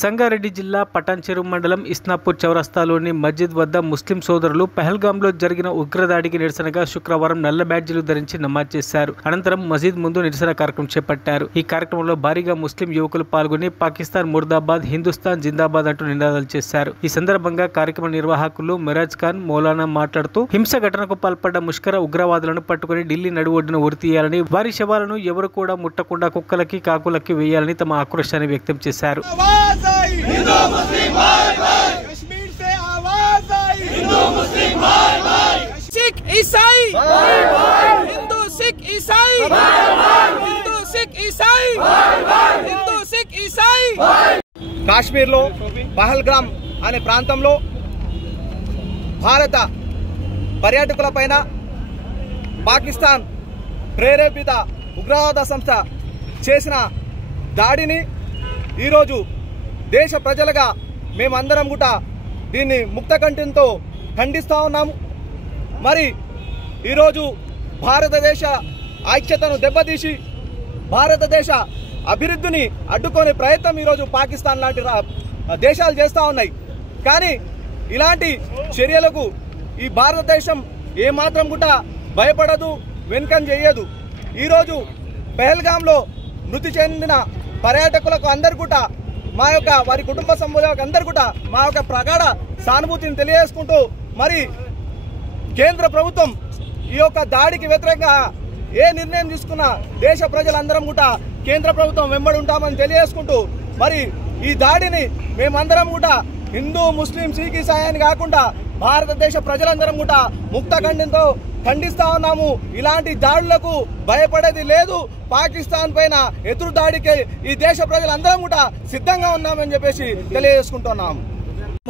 సంగారెడ్డి జిల్లా పటాన్చెరు మండలం ఇస్నాపూర్ చౌరస్తాలోని మస్జిద్ వద్ద ముస్లిం సోదరులు పహల్గాంలో జరిగిన ఉగ్రదాడికి నిరసనగా శుక్రవారం నల్ల బ్యాడ్జీలు ధరించి నమాజ్ చేశారు. అనంతరం మస్జిద్ ముందు నిరసన కార్యక్రమం చేపట్టారు. ఈ కార్యక్రమంలో భారీగా ముస్లిం యువకులు పాల్గొని పాకిస్తాన్ ముర్దాబాద్, హిందుస్థాన్ జిందాబాద్ అంటూ నినాదాలు చేశారు. ఈ సందర్భంగా కార్యక్రమ నిర్వాహకులు మిరాజ్ ఖాన్ మౌలానా మాట్లాడుతూ హింస ఘటనకు పాల్పడ్డ ముష్కర ఉగ్రవాదులను పట్టుకుని ఢిల్లీ నడువొడ్డున ఉరితీయాలని, వారి శవాలను ఎవరు కూడా ముట్టకుండా కుక్కలకి కాకులకి వేయాలని తమ ఆక్రోశాన్ని వ్యక్తం చేశారు. हिंदू मुस्लिम भाई भाई कश्मीर से आवाज आई हिंदू मुस्लिम भाई भाई सिख ईसाई भाई भाई हिंदू सिख ईसाई भाई भाई हिंदू सिख ईसाई भाई भाई हिंदू सिख ईसाई కాశ్మీర్ లో పహల్గామ్ అనే ప్రాంతంలో భారత పర్యాటకులపైన పాకిస్తాన్ ప్రేరేపిత ఉగ్రవాద సంస్థ చేసిన దాడిని ఈరోజు దేశ ప్రజలుగా మేమందరం కూడా దీన్ని ముక్త కంఠంతో ఖండిస్తూ ఉన్నాము. మరి ఈరోజు భారతదేశ ఐక్యతను దెబ్బతీసి భారతదేశ అభివృద్ధిని అడ్డుకునే ప్రయత్నం ఈరోజు పాకిస్తాన్ లాంటి దేశాలు చేస్తూ ఉన్నాయి. కానీ ఇలాంటి చర్యలకు ఈ భారతదేశం ఏమాత్రం కూడా భయపడదు, వెనుకం చేయదు. ఈరోజు పహల్గాంలో మృతి చెందిన పర్యాటకులకు అందరు కూడా వారి కుటుంబ సభ్యులకు అందరూ కూడా మా యొక్క ప్రగాఢ సానుభూతిని తెలియజేసుకుంటూ, మరి కేంద్ర ప్రభుత్వం ఈ యొక్క దాడికి వ్యతిరేకంగా ఏ నిర్ణయం తీసుకున్నా దేశ ప్రజలందరం కూడా కేంద్ర ప్రభుత్వం వెంబడి ఉంటామని తెలియజేసుకుంటూ, మరి ఈ దాడిని మేమందరం కూడా హిందూ, ముస్లిం, సిఖ్, ఈసాయి అని కాకుండా భారతదేశ ప్రజలందరం కూడా ముక్త ఖండంతో ఖండిస్తా ఉన్నాము. ఇలాంటి దాడులకు భయపడేది లేదు. పాకిస్తాన్ పైన ఎదురు దాడికి ఈ దేశ ప్రజలందరం కూడా సిద్ధంగా ఉన్నామని చెప్పేసి తెలియజేసుకుంటున్నాము.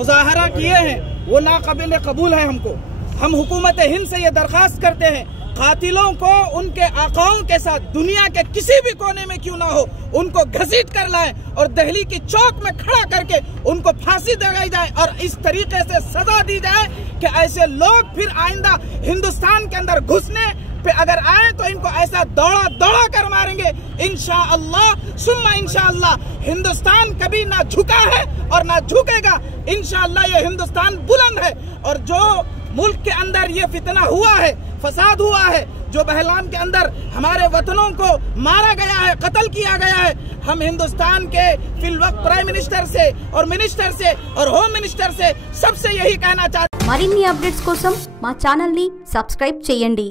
मुजाहरा किए हैं वो नाकाबिल कबूल है. हमको हम हुकूमत हिंद से ये दरखास्त करते हैं, कातिलों को उनके आकाओं के साथ दुनिया के किसी भी कोने में क्यों ना हो उनको घसीट कर लाए और दिल्ली की चौक में खड़ा करके उनको फांसी दिलाई जाए और इस तरीके से सजा दी जाए कि ऐसे लोग फिर आइंदा हिंदुस्तान के अंदर घुसने पे अगर आए तो इनको ऐसा दौड़ा दौड़ा कर मारेंगे. इंशाअल्लाह सुम्मा इंशाअल्लाह हिंदुस्तान कभी ना झुका है और ना झुकेगा. इंशाअल्लाह ये हिंदुस्तान बुलंद है. और जो मुल्क के अंदर ये फितना हुआ है, फसाद हुआ है, जो पहलगाम के अंदर हमारे वतनों को मारा गया है, कत्ल किया गया है, हम हिंदुस्तान के फिलवक्त प्राइम मिनिस्टर से और मिनिस्टर से और होम मिनिस्टर से सबसे यही कहना चाहते हैं. మరిన్ని అప్డేట్స్ కోసం మా ఛానల్ ని సబ్స్క్రైబ్ చేయండి.